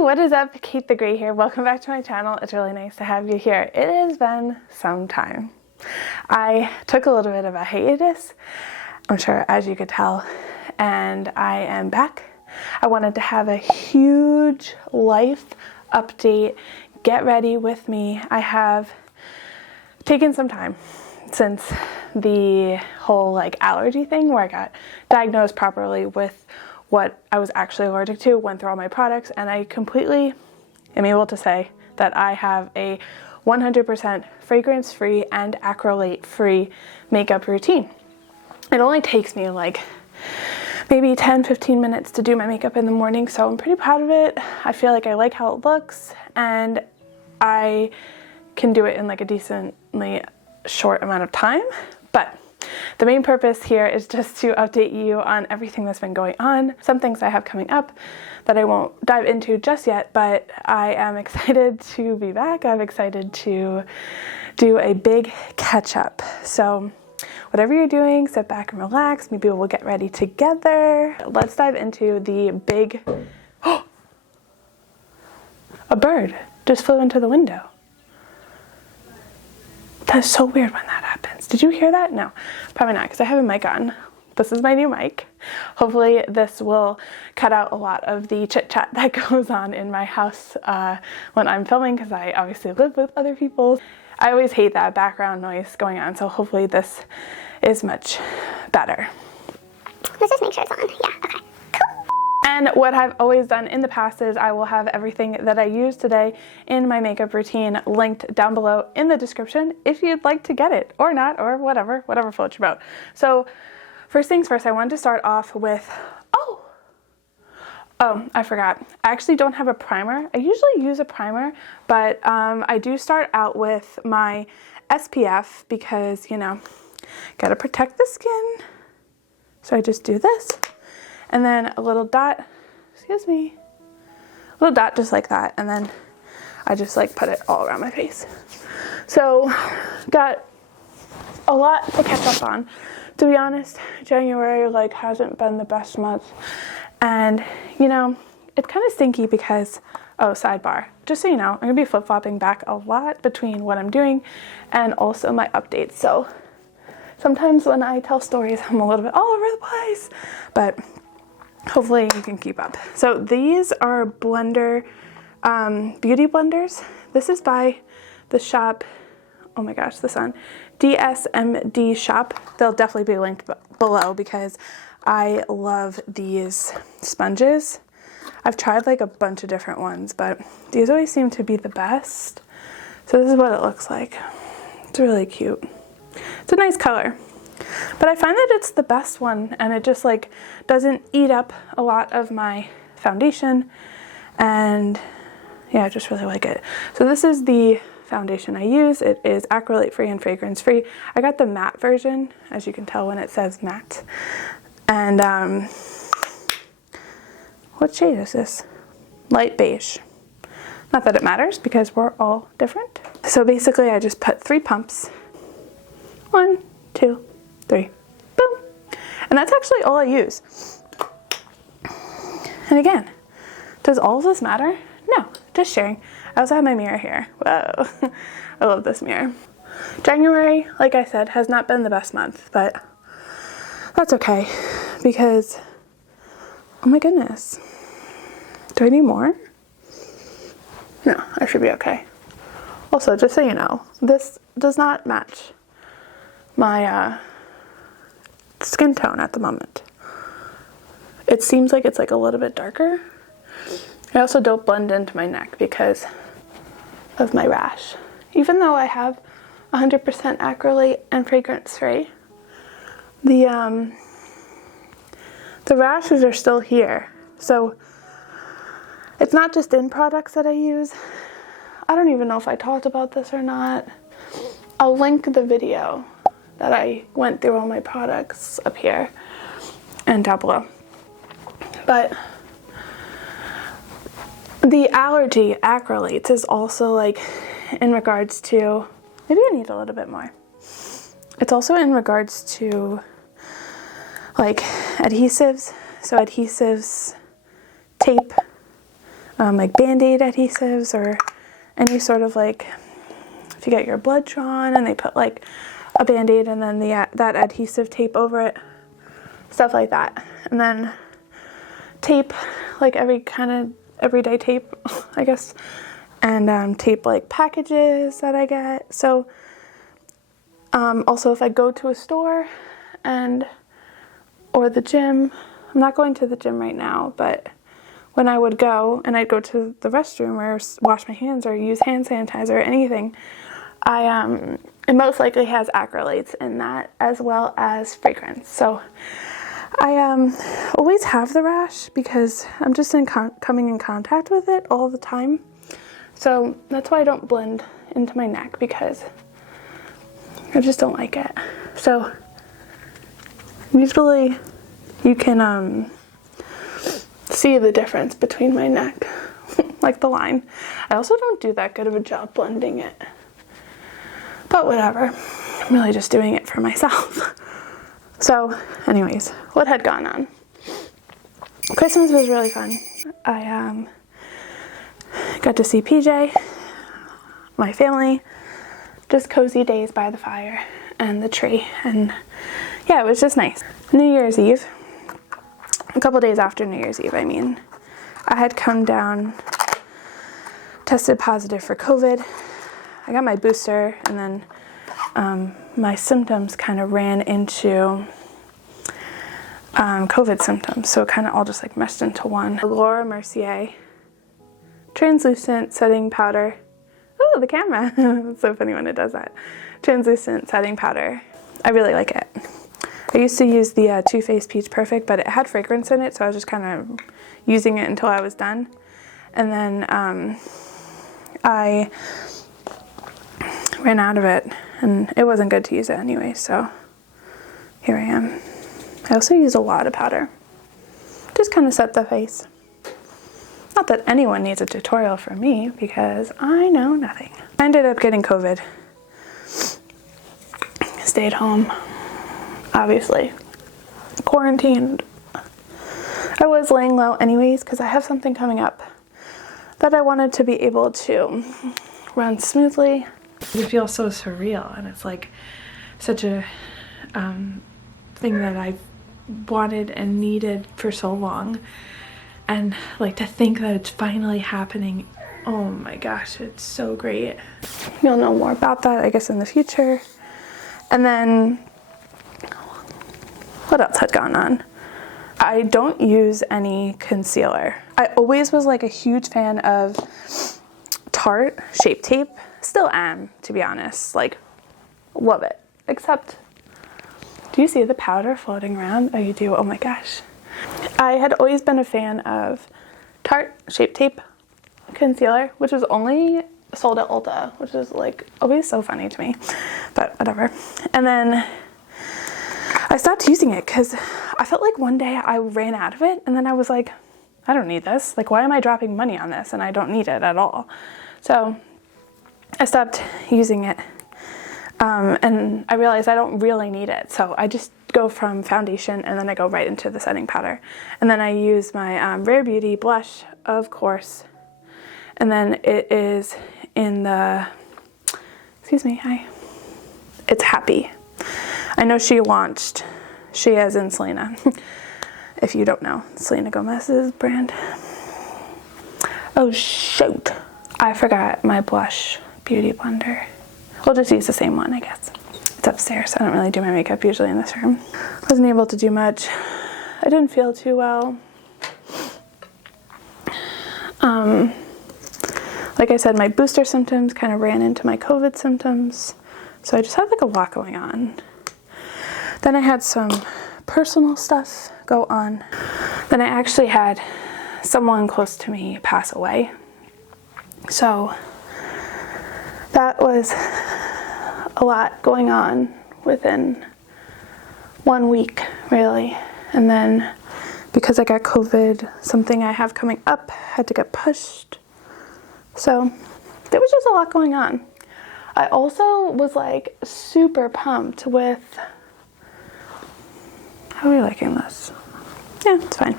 what is up? Kate the Grey here. Welcome back to my channel. It's really nice to have you here. It has been some time. I took a little bit of a hiatus, I'm sure as you could tell, and I am back. I wanted to have a huge life update. Get ready with me. I have taken some time since the whole allergy thing where I got diagnosed properly with what I was actually allergic to, went through all my products, and I completely am able to say that I have a 100% fragrance-free and acrylate-free makeup routine. It only takes me maybe 10-15 minutes to do my makeup in the morning, so I'm pretty proud of it. I feel like I like how it looks, and I can do it in a decently short amount of time. But the main purpose here is just to update you on everything that's been going on, some things I have coming up that I won't dive into just yet, but I am excited to be back. I'm excited to do a big catch up. So whatever you're doing, sit back and relax. Maybe we'll get ready together. Let's dive into the big, a bird just flew into the window. That's so weird when that happens. Did you hear that? No, probably not, because I have a mic on. This is my new mic. Hopefully this will cut out a lot of the chit chat that goes on in my house when I'm filming, because I obviously live with other people. I always hate that background noise going on, so hopefully this is much better. Let's just make sure it's on. Yeah, okay. And what I've always done in the past is I will have everything that I use today in my makeup routine linked down below in the description if you'd like to get it, or not, or whatever floats your boat. So first things first, I wanted to start off with, I forgot. I actually don't have a primer. I usually use a primer, but I do start out with my SPF because, gotta protect the skin. So I just do this. And then a little dot, a little dot just like that. And then I just put it all around my face. So got a lot to catch up on. To be honest, January hasn't been the best month. And it's kind of stinky because, sidebar, just so you know, I'm gonna be flip-flopping back a lot between what I'm doing and also my updates. So sometimes when I tell stories, I'm a little bit all over the place, but hopefully you can keep up. So these are blender, beauty blenders. This is by the shop, oh my gosh, the sun, DSMD shop. They'll definitely be linked below because I love these sponges. I've tried a bunch of different ones, but these always seem to be the best. So this is what it looks like. It's really cute. It's a nice color. But I find that it's the best one, and it just doesn't eat up a lot of my foundation, and yeah, I just really like it. So this is the foundation I use. It is acrylate free and fragrance free. I got the matte version, as you can tell when it says matte. And what shade is this? Light beige. Not that it matters because we're all different. So basically I just put 3 pumps. 1, 2, 3, boom. And that's actually all I use. And again, does all of this matter? No, just sharing. I also have my mirror here. Whoa, I love this mirror. January, like I said, has not been the best month, but that's okay because, oh my goodness, do I need more? No, I should be okay. Also, just so you know, this does not match my skin tone at the moment. It seems like it's a little bit darker. I also don't blend into my neck because of my rash. Even though I have 100% acrylate and fragrance free, the rashes are still here. So it's not just in products that I use. I don't even know if I talked about this or not. I'll link the video that I went through all my products up here and down below. But the allergy acrylates is also in regards to, maybe I need a little bit more. It's also in regards to adhesives. So adhesives, tape, like Band-Aid adhesives or any sort of like, if you get your blood drawn and they put like a Band-Aid and then that adhesive tape over it, stuff like that. And then tape, like every kind of everyday tape, I guess, and tape like packages that I get. So also if I go to a store or the gym, I'm not going to the gym right now, but when I would go and I'd go to the restroom or wash my hands or use hand sanitizer or anything, it most likely has acrylates in that as well as fragrance. So I always have the rash because I'm just coming in contact with it all the time. So that's why I don't blend into my neck, because I just don't like it. So usually you can see the difference between my neck, like the line. I also don't do that good of a job blending it, but whatever. I'm really just doing it for myself. So anyways, what had gone on? Christmas was really fun. I got to see PJ, my family, just cozy days by the fire and the tree, and yeah, it was just nice. New Year's Eve, a couple days after New Year's Eve, I had come down, tested positive for COVID. I got my booster, and then my symptoms kind of ran into COVID symptoms, so it kind of all just like meshed into one. Laura Mercier translucent setting powder. Oh, the camera. It's so funny when it does that. Translucent setting powder. I really like it. I used to use the Too Faced Peach Perfect, but it had fragrance in it, so I was just kind of using it until I was done. And then I ran out of it, and it wasn't good to use it anyway, so here I am. I also use a lot of powder. Just kind of set the face. Not that anyone needs a tutorial from me, because I know nothing. I ended up getting COVID. Stayed home, obviously. Quarantined. I was laying low anyways, because I have something coming up that I wanted to be able to run smoothly. It feels so surreal, and it's like such a thing that I've wanted and needed for so long, and like to think that it's finally happening. Oh my gosh, it's so great. You'll know more about that, I guess, in the future. And then what else had gone on? I don't use any concealer. I always was like a huge fan of Tarte Shape Tape. Still am, to be honest. Like, love it. Except, do you see the powder floating around? Oh, you do? Oh my gosh. I had always been a fan of Tarte Shape Tape concealer, which was only sold at Ulta, which is like always so funny to me, but whatever. And then I stopped using it because I felt like one day I ran out of it, and then I was like, I don't need this. Like, why am I dropping money on this? And I don't need it at all. So I stopped using it, and I realized I don't really need it. So I just go from foundation, and then I go right into the setting powder. And then I use my Rare Beauty blush, of course. And then it is in the, excuse me, hi. It's Happy. I know she launched, she as in Selena. If you don't know, Selena Gomez's brand. Oh shoot. I forgot my blush beauty blender. We'll just use the same one, I guess. It's upstairs. I don't really do my makeup usually in this room. Wasn't able to do much. I didn't feel too well. Like I said, my booster symptoms kind of ran into my COVID symptoms. So I just had like a lot going on. Then I had some personal stuff go on. Then I actually had someone close to me pass away. So that was a lot going on within 1 week, really. And then because I got COVID, something I have coming up had to get pushed. So there was just a lot going on. I also was like super pumped with, how are we liking this? Yeah, it's fine.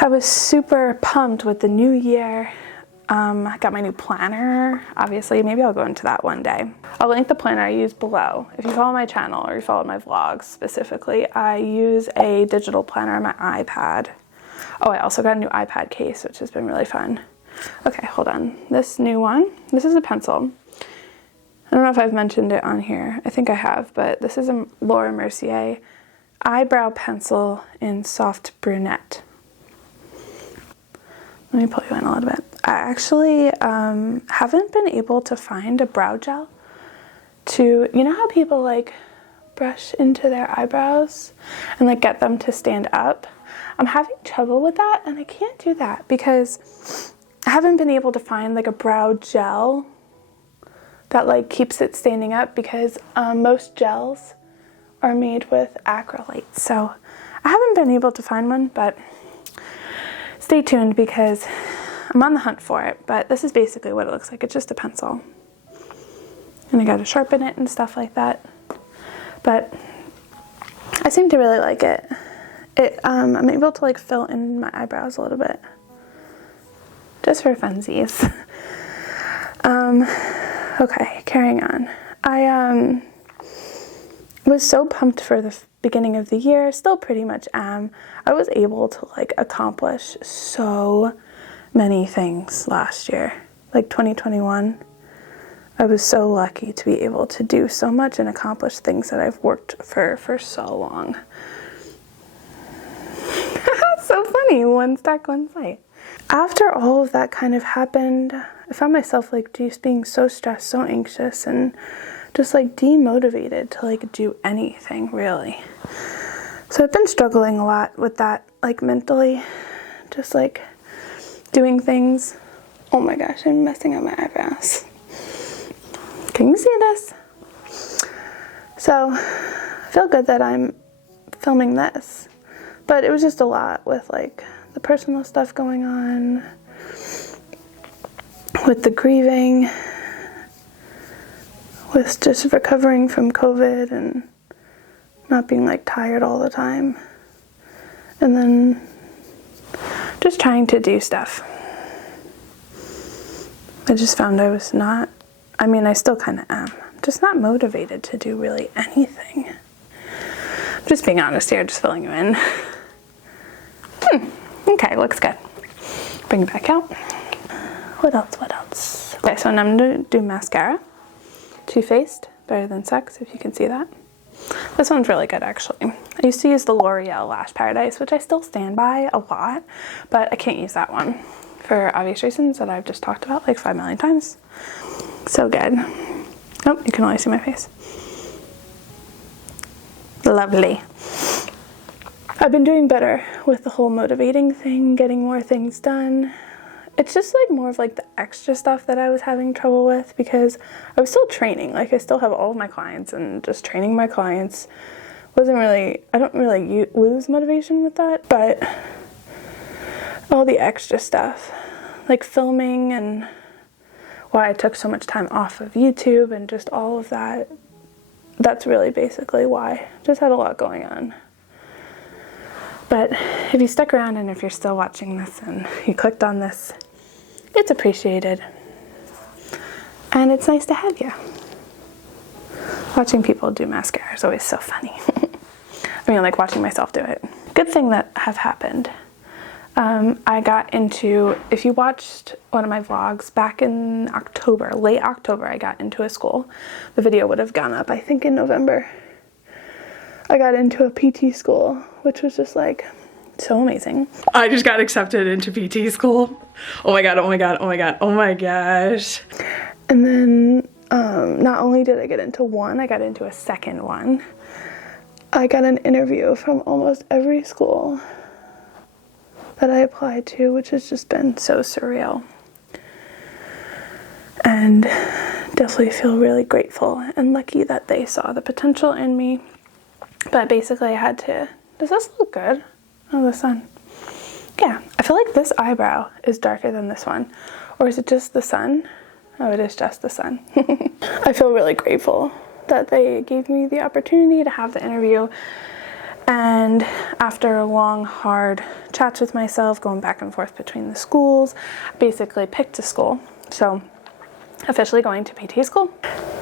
I was super pumped with the new year. I got my new planner, obviously. Maybe I'll go into that one day. I'll link the planner I use below. If you follow my channel or you follow my vlogs specifically, I use a digital planner on my iPad. Oh, I also got a new iPad case, which has been really fun. Okay, hold on. This new one, this is a pencil. I don't know if I've mentioned it on here. I think I have, but this is a Laura Mercier eyebrow pencil in soft brunette. Let me pull you in a little bit. I actually haven't been able to find a brow gel to, you know how people like brush into their eyebrows and like get them to stand up? I'm having trouble with that, and I can't do that because I haven't been able to find like a brow gel that like keeps it standing up, because most gels are made with acrylates. So I haven't been able to find one, but stay tuned because I'm on the hunt for it. But this is basically what it looks like. It's just a pencil. And I got to sharpen it and stuff like that. But I seem to really like it. I'm able to like fill in my eyebrows a little bit. Just for funsies. Okay, carrying on. I was so pumped for the beginning of the year, still pretty much am. I was able to like accomplish so many things last year, like 2021. I was so lucky to be able to do so much and accomplish things that I've worked for so long. So funny, one stack, one sight. After all of that kind of happened, I found myself like just being so stressed, so anxious, and just like demotivated to like do anything really. So I've been struggling a lot with that, like mentally, just like doing things. Oh my gosh, I'm messing up my eyebrows. Can you see this? So I feel good that I'm filming this, but it was just a lot with like the personal stuff going on, with the grieving, with just recovering from COVID and not being like tired all the time, and then just trying to do stuff. I just found I was not, I mean, I still kind of am, just not motivated to do really anything. I'm just being honest here, just filling you in. Okay, looks good. Bring it back out. What else? Okay, so now I'm going to do mascara. Too Faced, Better Than Sex, if you can see that. This one's really good, actually. I used to use the L'Oreal Lash Paradise, which I still stand by a lot, but I can't use that one for obvious reasons that I've just talked about like 5 million times. So good. Oh, you can only see my face. Lovely. I've been doing better with the whole motivating thing, getting more things done. It's just like more of like the extra stuff that I was having trouble with, because I was still training. Like I still have all of my clients, and just training my clients wasn't really, I don't really lose motivation with that, but all the extra stuff, like filming and why I took so much time off of YouTube and just all of that, that's really basically why. Just had a lot going on. But if you stuck around and if you're still watching this and you clicked on this, it's appreciated. And it's nice to have you. Watching people do mascara is always so funny. I mean, like watching myself do it. Good thing that have happened. I got into, if you watched one of my vlogs back in October, late October, I got into a school. The video would have gone up, I think, in November. I got into a PT school, which was just like so amazing. I just got accepted into PT school. Oh my god, oh my god, oh my god, oh my gosh. And then not only did I get into one, I got into a second one. I got an interview from almost every school that I applied to, which has just been so surreal. And definitely feel really grateful and lucky that they saw the potential in me. But basically I had to, does this look good? Oh, the sun. Yeah, I feel like this eyebrow is darker than this one. Or is it just the sun? Oh, it is just the sun. I feel really grateful that they gave me the opportunity to have the interview. And after long, hard chats with myself, going back and forth between the schools, I basically picked a school. So officially going to PT school.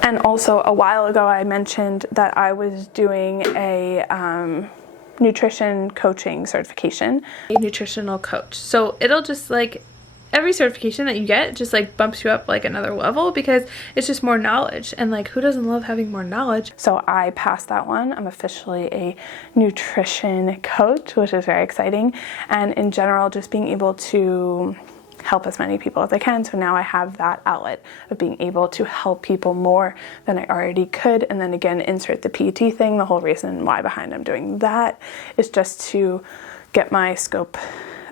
And also a while ago I mentioned that I was doing a nutrition coaching certification, a nutritional coach. So it'll just like, every certification that you get just like bumps you up like another level because it's just more knowledge, and like who doesn't love having more knowledge? So I passed that one. I'm officially a nutrition coach, which is very exciting, and in general just being able to help as many people as I can. So now I have that outlet of being able to help people more than I already could. And then again, insert the PT thing. The whole reason why behind I'm doing that is just to get my scope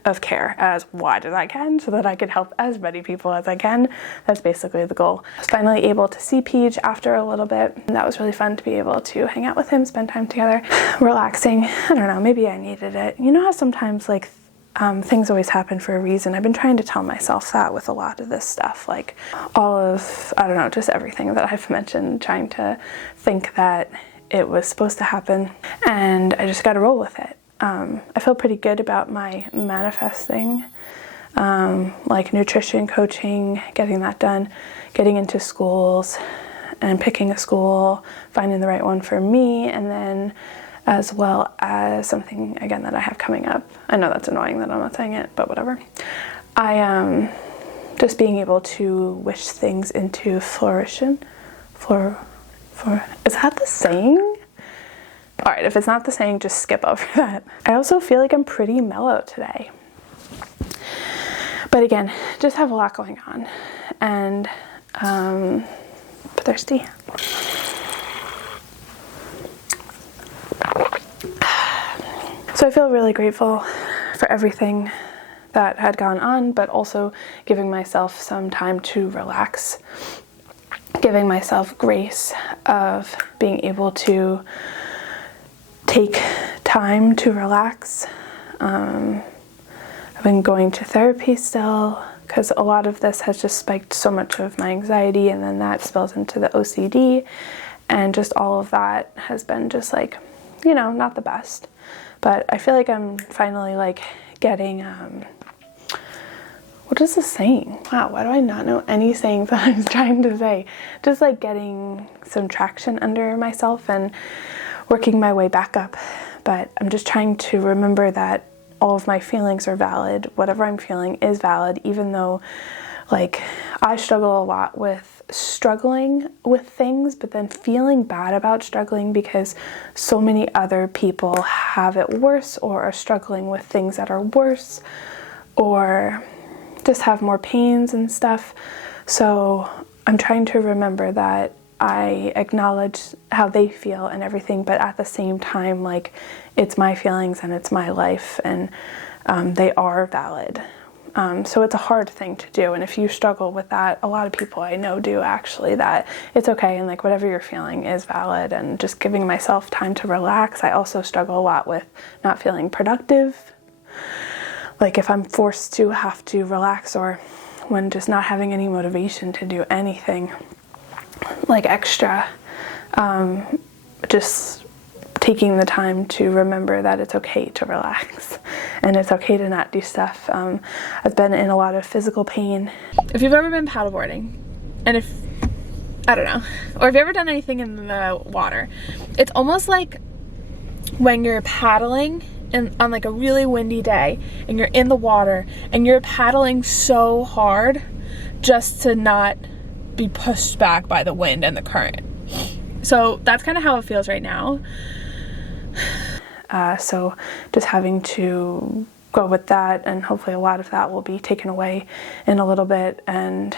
of care as wide as I can so that I could help as many people as I can. That's basically the goal. I was finally able to see Peach after a little bit, and that was really fun to be able to hang out with him, spend time together, relaxing. I don't know, maybe I needed it. You know how sometimes like things always happen for a reason. I've been trying to tell myself that with a lot of this stuff, like all of, I don't know, just everything that I've mentioned, trying to think that it was supposed to happen, and I just got to roll with it. I feel pretty good about my manifesting, like nutrition coaching, getting that done, getting into schools and picking a school, finding the right one for me, and then as well as something again that I have coming up. I know that's annoying that I'm not saying it, but whatever. I just being able to wish things into fruition. Is that the saying? All right, if it's not the saying, just skip over that. I also feel like I'm pretty mellow today. But again, just have a lot going on, and thirsty. So I feel really grateful for everything that had gone on, but also giving myself some time to relax, giving myself grace of being able to take time to relax. I've been going to therapy still because a lot of this has just spiked so much of my anxiety, and then that spills into the OCD, and just all of that has been just like, you know, not the best. But I feel like I'm finally like getting, what is this saying? Wow, why do I not know any sayings that I was trying to say? Just like getting some traction under myself and working my way back up. But I'm just trying to remember that all of my feelings are valid. Whatever I'm feeling is valid, even though like I struggle a lot with struggling with things, but then feeling bad about struggling because so many other people have it worse or are struggling with things that are worse or just have more pains and stuff. So I'm trying to remember that I acknowledge how they feel and everything, but at the same time, like, it's my feelings and it's my life, and they are valid. So it's a hard thing to do, and if you struggle with that, a lot of people I know do actually, that it's okay, and like whatever you're feeling is valid, and just giving myself time to relax. I also struggle a lot with not feeling productive, like if I'm forced to have to relax, or when just not having any motivation to do anything like extra, just taking the time to remember that it's okay to relax and it's okay to not do stuff. I've been in a lot of physical pain. If you've ever been paddleboarding, and if, I don't know, or if you've ever done anything in the water, it's almost like when you're paddling on like a really windy day and you're in the water and you're paddling so hard just to not be pushed back by the wind and the current. So that's kind of how it feels right now. So just having to go with that, and hopefully a lot of that will be taken away in a little bit, and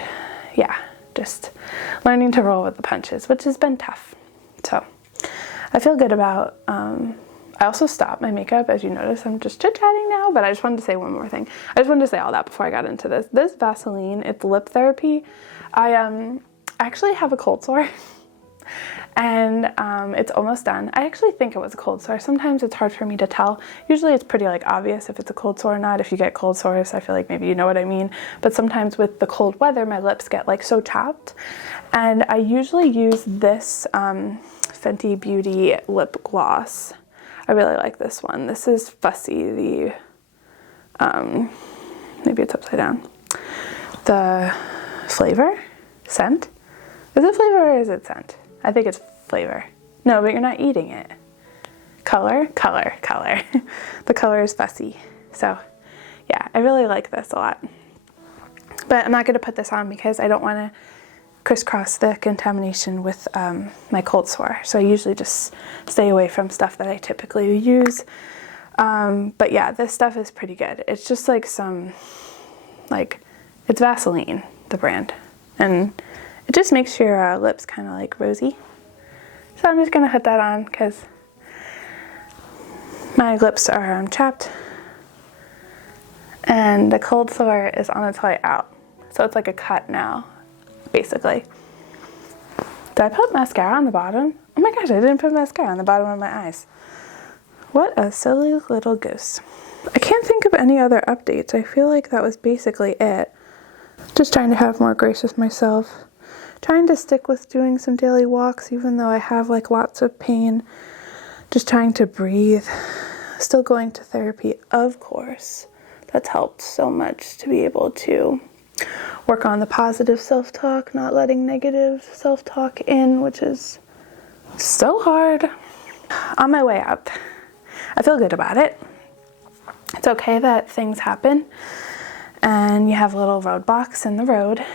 yeah, just learning to roll with the punches, which has been tough. So I feel good about, I also stopped my makeup. As you notice, I'm just chit-chatting now, but I just wanted to say one more thing. I just wanted to say all that before I got into this. This Vaseline, it's lip therapy. I actually have a cold sore. And it's almost done. I actually think it was a cold sore. Sometimes it's hard for me to tell. Usually it's pretty like obvious if it's a cold sore or not. If you get cold sores, I feel like maybe you know what I mean. But sometimes with the cold weather, my lips get like so chapped. And I usually use this Fenty Beauty lip gloss. I really like this one. This is Fussy, the, maybe it's upside down. The flavor? Scent? Is it flavor or is it scent? I think it's flavor. No, but you're not eating it. Color? Color. Color. The color is Fussy. So, yeah, I really like this a lot. But I'm not going to put this on because I don't want to crisscross the contamination with my cold sore. So I usually just stay away from stuff that I typically use. But yeah, this stuff is pretty good. It's just like some, like, it's Vaseline, the brand. And it just makes your lips kind of like rosy. So I'm just going to put that on because my lips are chapped. And the cold sore is on its way out. So it's like a cut now, basically. Did I put mascara on the bottom? Oh my gosh, I didn't put mascara on the bottom of my eyes. What a silly little goose. I can't think of any other updates. I feel like that was basically it. Just trying to have more grace with myself. Trying to stick with doing some daily walks even though I have like lots of pain. Just trying to breathe. Still going to therapy, of course. That's helped so much to be able to work on the positive self-talk, not letting negative self-talk in, which is so hard. On my way up, I feel good about it. It's okay that things happen and you have little roadblocks in the road.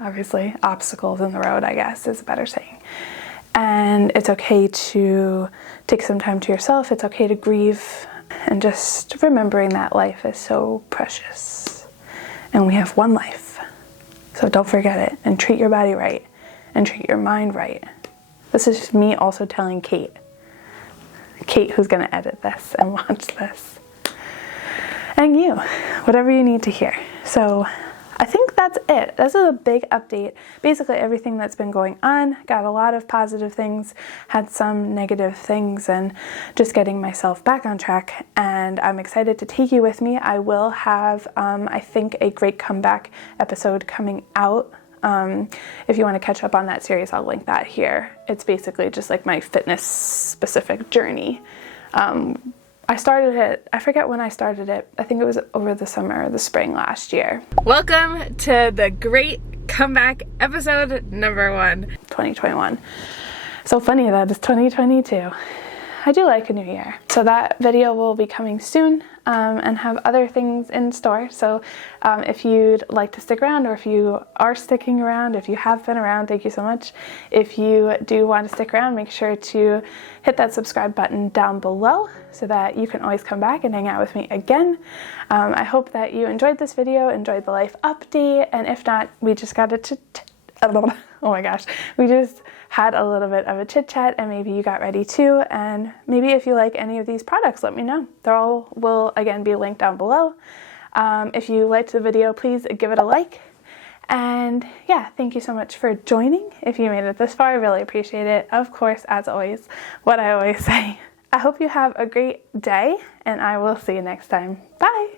Obviously, obstacles in the road, I guess, is a better saying. And it's okay to take some time to yourself. It's okay to grieve. And just remembering that life is so precious. And we have one life. So don't forget it. And treat your body right. And treat your mind right. This is just me also telling Kate. Kate, who's going to edit this and watch this. And you. Whatever you need to hear. So I think that's it. This is a big update. Basically everything that's been going on. Got a lot of positive things, had some negative things, and just getting myself back on track. And I'm excited to take you with me. I will have, I think, a great comeback episode coming out. If you want to catch up on that series, I'll link that here. It's basically just like my fitness specific journey. I started it, I forget when I started it. I think it was over the summer or the spring last year. Welcome to the great comeback episode number 1, 2021. So funny that it's 2022. I do like a new year. So that video will be coming soon and have other things in store. So if you'd like to stick around, or if you are sticking around, if you have been around, thank you so much. If you do want to stick around, make sure to hit that subscribe button down below so that you can always come back and hang out with me again. I hope that you enjoyed this video, enjoyed the life update, and if not, we just got to oh my gosh, we just had a little bit of a chit chat, and maybe you got ready too. And maybe if you like any of these products, let me know. They all will again be linked down below. If you liked the video, please give it a like. And yeah, thank you so much for joining. If you made it this far, I really appreciate it. Of course, as always, what I always say, I hope you have a great day, and I will see you next time. Bye.